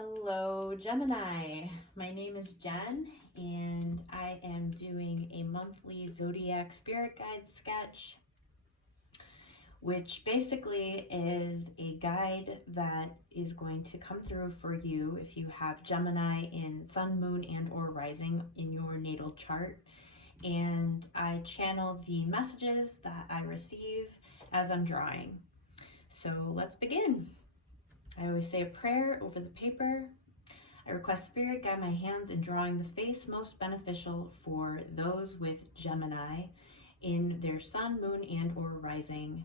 Hello, Gemini. My name is Jen, and I am doing a monthly Zodiac Spirit Guide sketch, which basically is a guide that is going to come through for you if you have Gemini in Sun, Moon, and or Rising in your natal chart. And I channel the messages that I receive as I'm drawing. So let's begin. I always say a prayer over the paper. I request Spirit guide my hands in drawing the face most beneficial for those with Gemini in their Sun, Moon, and or Rising,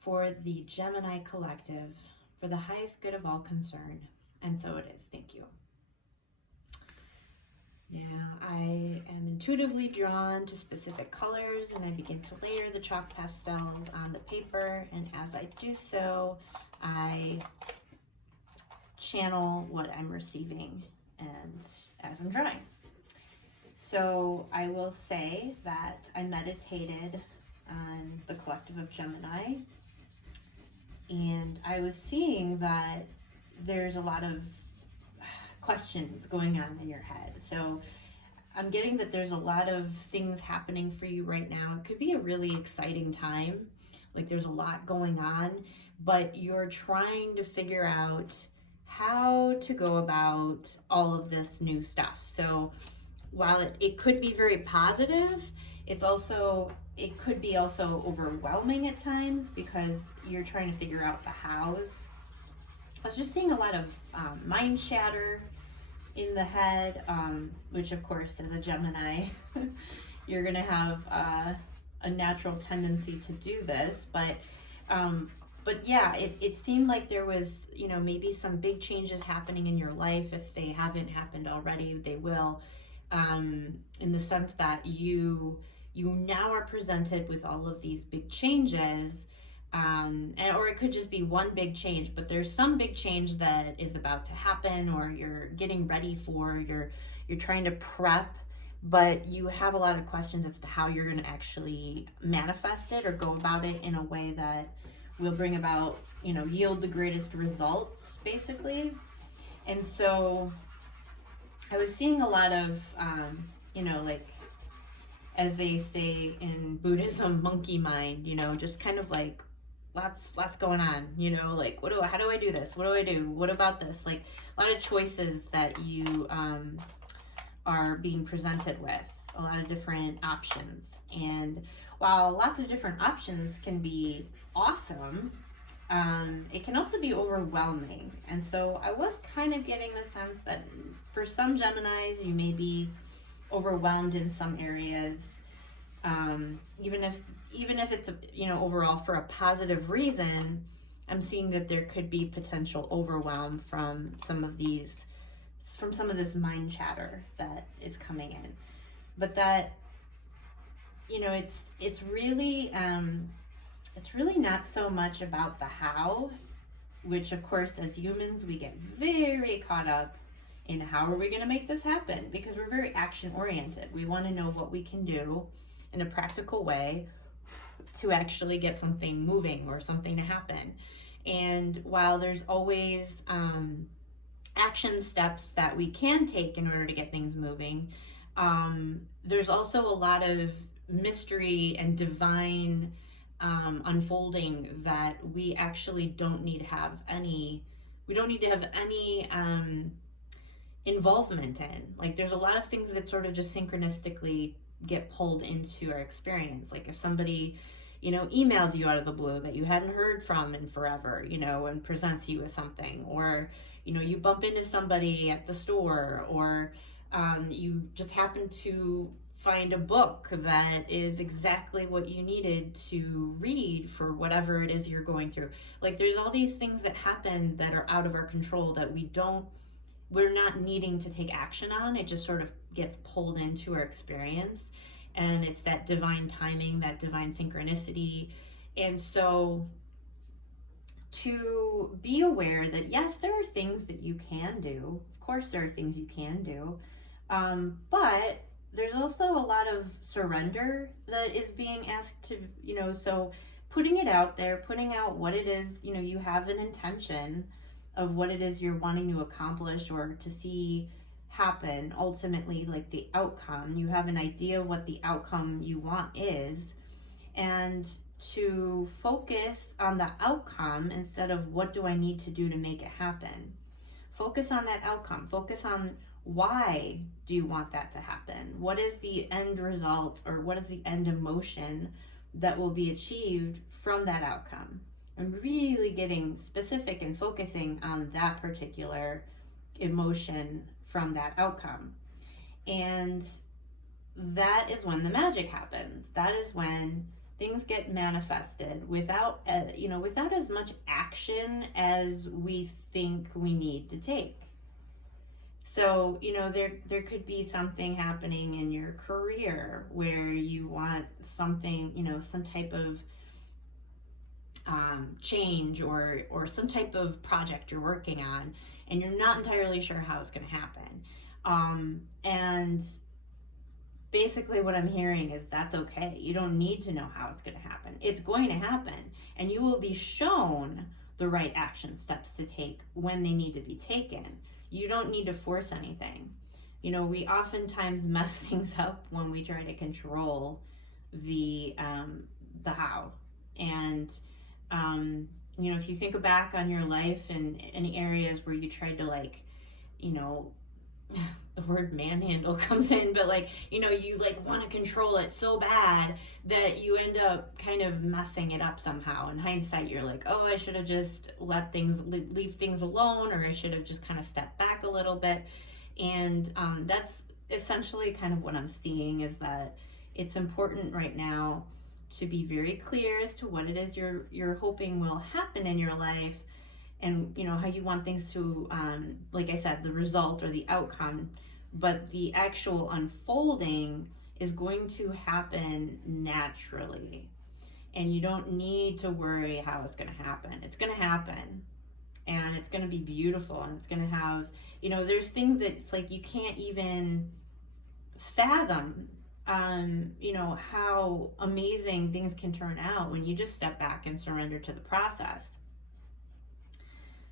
for the Gemini collective, for the highest good of all concerned. And so it is. Thank you. Now I am intuitively drawn to specific colors, and I begin to layer the chalk pastels on the paper, and as I do so, I channel what I'm receiving and as I'm drawing. So I will say that I meditated on the collective of Gemini, and I was seeing that there's a lot of questions going on in your head. So I'm getting that there's a lot of things happening for you right now. It could be a really exciting time. Like there's a lot going on, but you're trying to figure out how to go about all of this new stuff. So while it could be very positive, it could be also overwhelming at times because you're trying to figure out the hows. I was just seeing a lot of mind chatter in the head, which of course as a Gemini, you're gonna have a natural tendency to do this, but yeah, it seemed like there was, maybe some big changes happening in your life. If they haven't happened already, they will, in the sense that you now are presented with all of these big changes, or it could just be one big change, but there's some big change that is about to happen, or you're getting ready for, you're trying to prep, but you have a lot of questions as to how you're going to actually manifest it or go about it in a way that will bring about, yield the greatest results, basically. And so I was seeing a lot of, like, as they say in Buddhism, monkey mind, just kind of like lots going on, like, how do I do this? What do I do? What about this? Like a lot of choices that you are being presented with, a lot of different options. And while lots of different options can be awesome, it can also be overwhelming. And so I was kind of getting the sense that for some Geminis, you may be overwhelmed in some areas, even if it's overall for a positive reason. I'm seeing that there could be potential overwhelm from some of this mind chatter that is coming in, but that it's really not so much about the how, which of course as humans we get very caught up in how are we going to make this happen, because we're very action oriented. We want to know what we can do in a practical way to actually get something moving or something to happen. And while there's always action steps that we can take in order to get things moving, there's also a lot of mystery and divine unfolding that we actually don't need to have any involvement in. Like there's a lot of things that sort of just synchronistically get pulled into our experience. Like if somebody emails you out of the blue that you hadn't heard from in forever, and presents you with something, or you bump into somebody at the store, or you just happen to find a book that is exactly what you needed to read for whatever it is you're going through. Like there's all these things that happen that are out of our control that we're not needing to take action on. It just sort of gets pulled into our experience, and it's that divine timing, that divine synchronicity. And so to be aware that yes, there are things that you can do. Of course there are things you can do, but there's also a lot of surrender that is being asked to, so putting it out there, putting out what it is, you have an intention, of what it is you're wanting to accomplish or to see happen, ultimately, like the outcome. You have an idea of what the outcome you want is, and to focus on the outcome instead of what do I need to do to make it happen. Focus on that outcome. Focus on why do you want that to happen? What is the end result, or what is the end emotion that will be achieved from that outcome? And really getting specific and focusing on that particular emotion from that outcome. And that is when the magic happens. That is when things get manifested without as much action as we think we need to take. So, there could be something happening in your career where you want something, some type of change or some type of project you're working on, and you're not entirely sure how it's going to happen. And basically what I'm hearing is that's okay. You don't need to know how it's going to happen. It's going to happen, and you will be shown the right action steps to take when they need to be taken. You don't need to force anything. We oftentimes mess things up when we try to control the how. And if you think back on your life and any areas where you tried to the word manhandle comes in, but you want to control it so bad that you end up kind of messing it up somehow. In hindsight, you're like, oh, I should have just leave things alone, or I should have just kind of stepped back a little bit. And that's essentially kind of what I'm seeing, is that it's important right now to be very clear as to what it is you're hoping will happen in your life, and how you want things to, like I said, the result or the outcome, but the actual unfolding is going to happen naturally, and you don't need to worry how it's going to happen. It's going to happen, and it's going to be beautiful, and it's going to have, there's things that it's like you can't even fathom, how amazing things can turn out when you just step back and surrender to the process.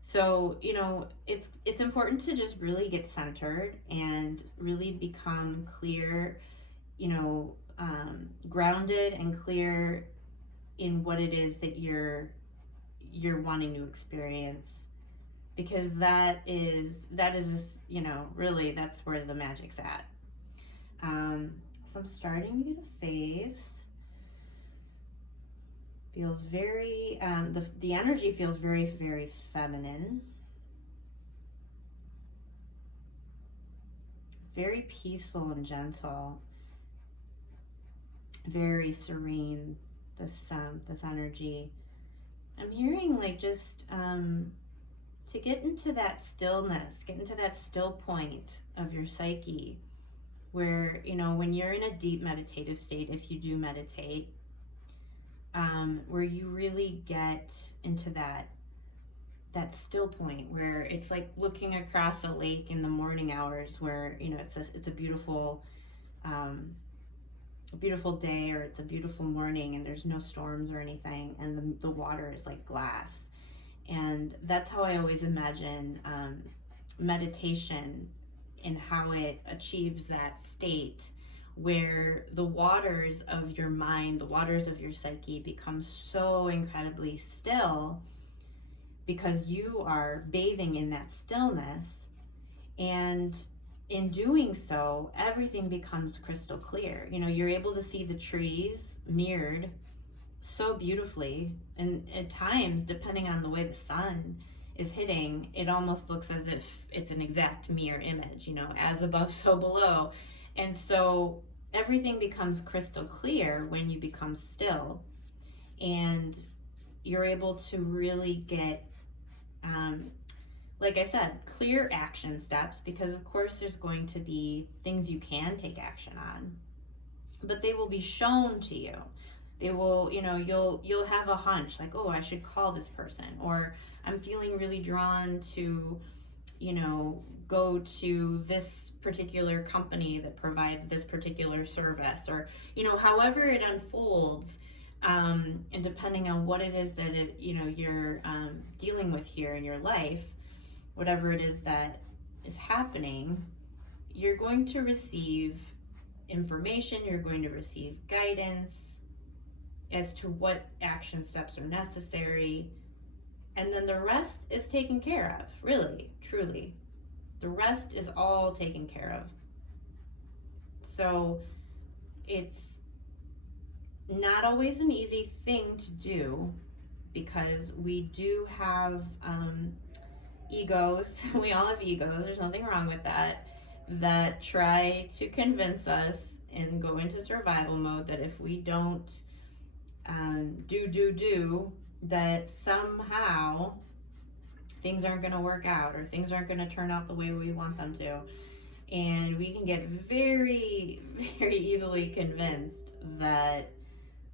So, it's important to just really get centered and really become clear, grounded and clear in what it is that you're wanting to experience, because that is really that's where the magic's at. So I'm starting to get a face. Feels very, the energy feels very, very feminine. Very peaceful and gentle. Very serene, this energy. I'm hearing just to get into that stillness, get into that still point of your psyche, where, when you're in a deep meditative state, if you do meditate, where you really get into that still point where it's like looking across a lake in the morning hours, where it's a beautiful day, or it's a beautiful morning, and there's no storms or anything, and the water is like glass. And that's how I always imagine meditation, and how it achieves that state where the waters of your mind, the waters of your psyche become so incredibly still, because you are bathing in that stillness. And in doing so, everything becomes crystal clear. You're able to see the trees mirrored so beautifully, and at times, depending on the way the sun is hitting, it almost looks as if it's an exact mirror image, as above, so below. And so everything becomes crystal clear when you become still, and you're able to really get, like I said, clear action steps, because of course there's going to be things you can take action on, but they will be shown to you. They will, you'll have a hunch, like, oh, I should call this person, or I'm feeling really drawn to, go to this particular company that provides this particular service, or, however it unfolds, and depending on what it is that you're dealing with here in your life, whatever it is that is happening, you're going to receive information, you're going to receive guidance as to what action steps are necessary, and then the rest is taken care of, really, truly. The rest is all taken care of. So it's not always an easy thing to do, because we do have egos. We all have egos, there's nothing wrong with that try to convince us and go into survival mode that if we don't do, that somehow things aren't going to work out, or things aren't going to turn out the way we want them to. And we can get very, very easily convinced that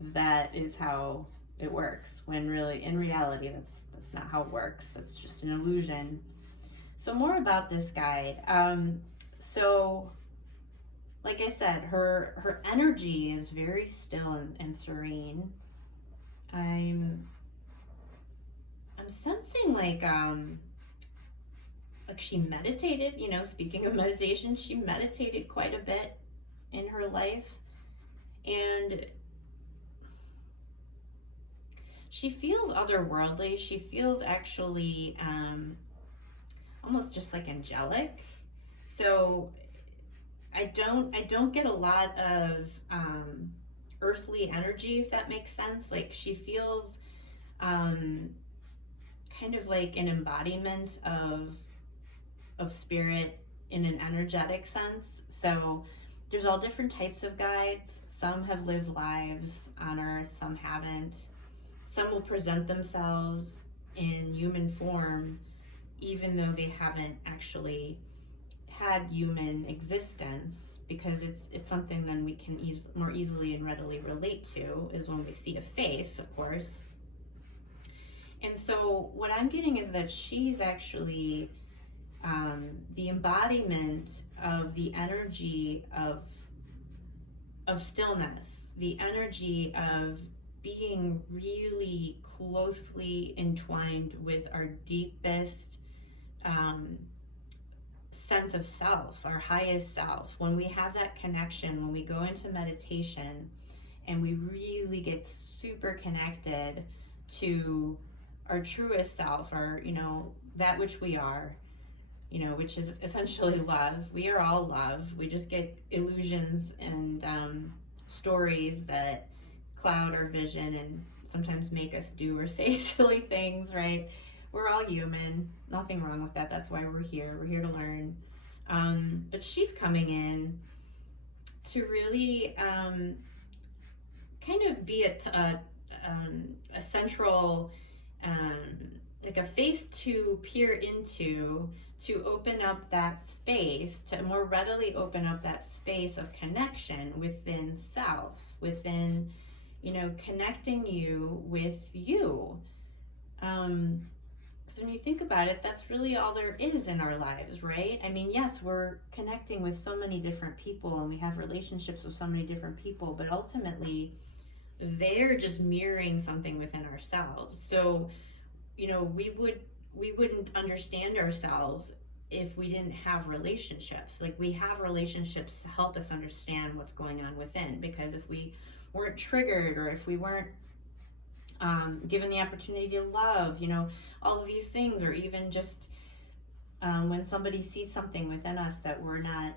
that is how it works, when really, in reality, that's not how it works. That's just an illusion. So more about this guide. So like I said, her energy is very still and serene. I'm sensing like she meditated, you know, speaking of meditation, she meditated quite a bit in her life, and she feels otherworldly. She feels actually almost just like angelic. So I don't get a lot of earthly energy, if that makes sense. Like, she feels kind of like an embodiment of spirit in an energetic sense. So there's all different types of guides. Some have lived lives on Earth, some haven't. Some will present themselves in human form even though they haven't actually had human existence, because it's something then we can more easily and readily relate to, is when we see a face, of course. And so what I'm getting is that she's actually the embodiment of the energy of stillness, the energy of being really closely entwined with our deepest sense of self, our highest self. When we have that connection, when we go into meditation and we really get super connected to our truest self, our, you know, that which we are, you know, which is essentially love. We are all love. We just get illusions and stories that cloud our vision and sometimes make us do or say silly things, right? We're all human. Nothing wrong with that. That's why we're here. We're here to learn. But she's coming in to really kind of be a central, like a face to peer into, to open up that space, to more readily open up that space of connection within self, within, you know, connecting you with you. So when you think about it, that's really all there is in our lives, right? I mean, yes, we're connecting with so many different people and we have relationships with so many different people, but ultimately they're just mirroring something within ourselves. So, you know, we wouldn't understand ourselves if we didn't have relationships. Like, we have relationships to help us understand what's going on within, because if we weren't triggered, or if we weren't given the opportunity to love, you know, all of these things, or even just when somebody sees something within us that we're not,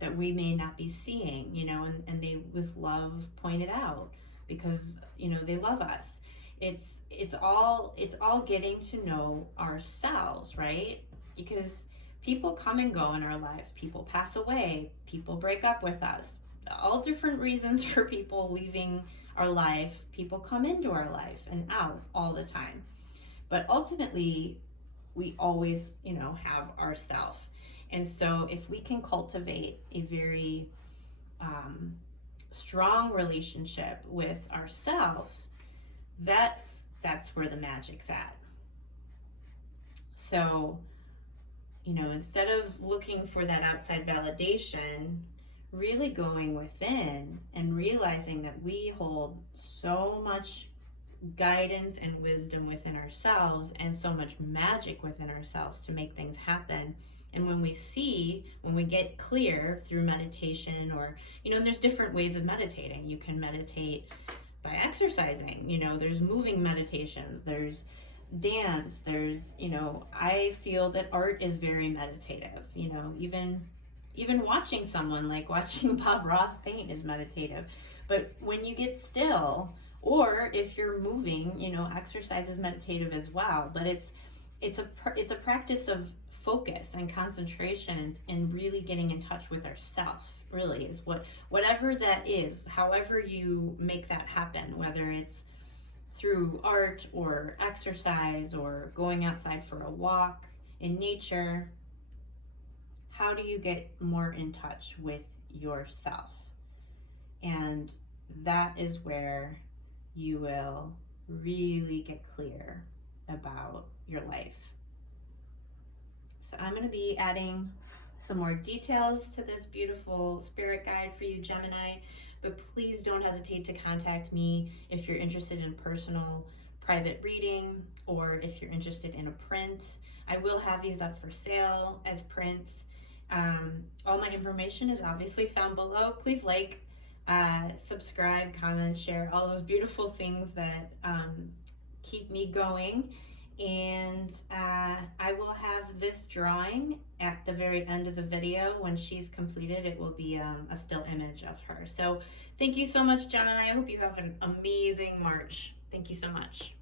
that we may not be seeing, you know, and they with love point it out because, you know, they love us. It's all getting to know ourselves, right? Because people come and go in our lives. People pass away. People break up with us. All different reasons for people leaving our life. People come into our life and out all the time. But ultimately, we always, you know, have ourself. And so if we can cultivate a very strong relationship with ourself, that's where the magic's at. So, you know, instead of looking for that outside validation, really going within and realizing that we hold so much guidance and wisdom within ourselves and so much magic within ourselves to make things happen. And when we get clear through meditation, or, there's different ways of meditating. You can meditate by exercising, there's moving meditations, there's dance, there's, I feel that art is very meditative, even watching someone, like watching Bob Ross paint, is meditative. But when you get still, or if you're moving, exercise is meditative as well. But it's a practice of focus and concentration, and really getting in touch with ourself. Really is whatever that is, however you make that happen, whether it's through art or exercise or going outside for a walk in nature. How do you get more in touch with yourself? And that is where you will really get clear about your life. So I'm going to be adding some more details to this beautiful spirit guide for you, Gemini, but please don't hesitate to contact me if you're interested in personal private reading, or if you're interested in a print. I will have these up for sale as prints. All my information is obviously found below. Please like, subscribe, comment, share, all those beautiful things that keep me going. And I will have this drawing at the very end of the video. When she's completed, it will be a still image of her. So thank you so much, Gemini. I hope you have an amazing March. Thank you so much.